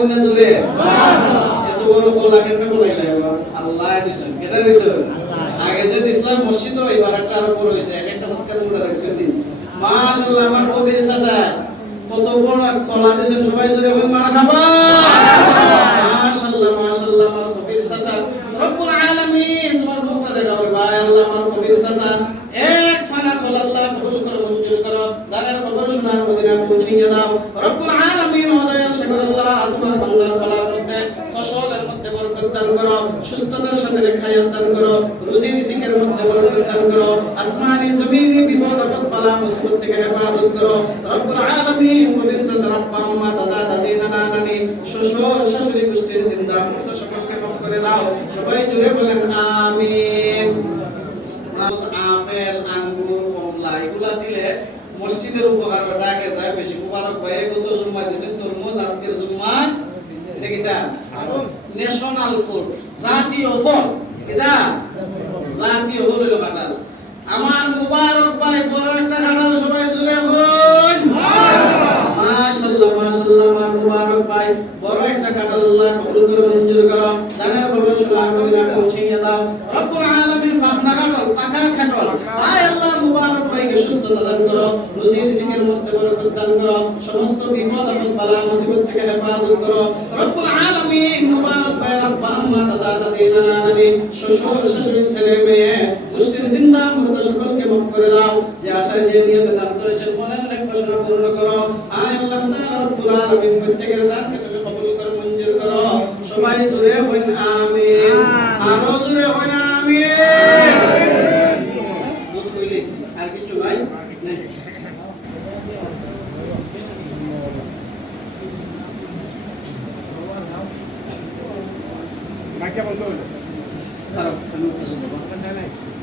বলেন না জোরে এত বড় খোলা কেমনে খোলাইলে আল্লাহ দিছেন। কেটা দিছেন? আগে যে দিছিলাম মসজিদ এবার একটা আরও বড় হয়েছে এক একটা হকার মোটা দেখছেন নি মাশাআল্লাহ আমার কবির চাচা কত বড় খোলা দিছেন। সবাই জোরে এখন মার খাবা। মাশাআল্লাহ মাশাআল্লাহ আমার কবির চাচা। রব্বুল আলামিন তোমার মুখটা দেখাও। ভাই আল্লাহ আমার কবির চাচা। এক ফানা খোল আল্লাহ কবুল করো মঞ্জুর করো। দানের খবর শোনার মদিনা পৌঁছিয়ে দাও। রব্বুল আলামিন ও শেখর আল্লাহ তোমার বান্দার ফলার মধ্যে, ফসলের মধ্যে বরকত দান করো, সুস্থতার সাথে রেখায়ত দান করো, রুজি রিজিকের মধ্যে বরকত দান করো, আসমানি জমিনি বিপদ আপদ বালা, মুসিবত থেকে হেফাজত করো। রব্বুল আলামিন কবির চাচা আব্বা আম্মা, দাদা, দাদি, নানা, নানি, শ্বশুর, শাশুড়ি গোষ্ঠীর জিন্দা, মুক্ত সকলকে মাফ করে দাও। সবাই জুড়ে বলেন, আমিন। আপেল আঙ্গুর কমলা। এগুলা দিলে মসজিদের উপকার ডাকে যায় বেশি। মুবারক ভাই কত জুম্মা দিছেন তরমুজ, আজকের জুম্মা এটা ন্যাশনাল ফুড জাতীয় ফল। এটা জাতীয় হলো কাঁঠাল। আমার মুবারক ভাই, বড় একটা কাঁঠাল সবাই জুড়ে হন মাশাআল্লাহ মাশাআল্লাহ, আমার মুবারক ভাই, বড় একটা কাঁঠাল আল্লাহ কবুল করে, মঞ্জুর করো। দানের খবর শুনে আমাদের পৌঁছিয়ে দাও। রব্বুল আলামিন ফাখনা কাঁঠাল, পাকা কাঁঠাল। আয় আল্লাহ মুবারক। দান করো রুজি রিজিকের মধ্যে বরকত দান করো সমস্ত বিপদ আপদ বালা মুসিবত থেকে হেফাজত করো। রব্বুল আলামিন মুবারক ভাই রব্বা আম্মা দাদা দাদি নানা নানি শ্বশুর শাশুড়ি ছেলে মেয়ে গোষ্ঠীর জিন্দা মৃত সকলকে মাফ করে দাও। যে আশায় যে নিয়তে দান করেছেন মনের অনেক বাসনা পূর্ণ করো। আয় আল্লাহ তাআলা রব্বুল আলামিন প্রত্যেকের দানকে তুমি কবুল করো মঞ্জুর করো। সবাই জুড়ে হইন আমিন। আরও জুড়ে হইন আমিন। Aqui é a Montoya. Para. Não.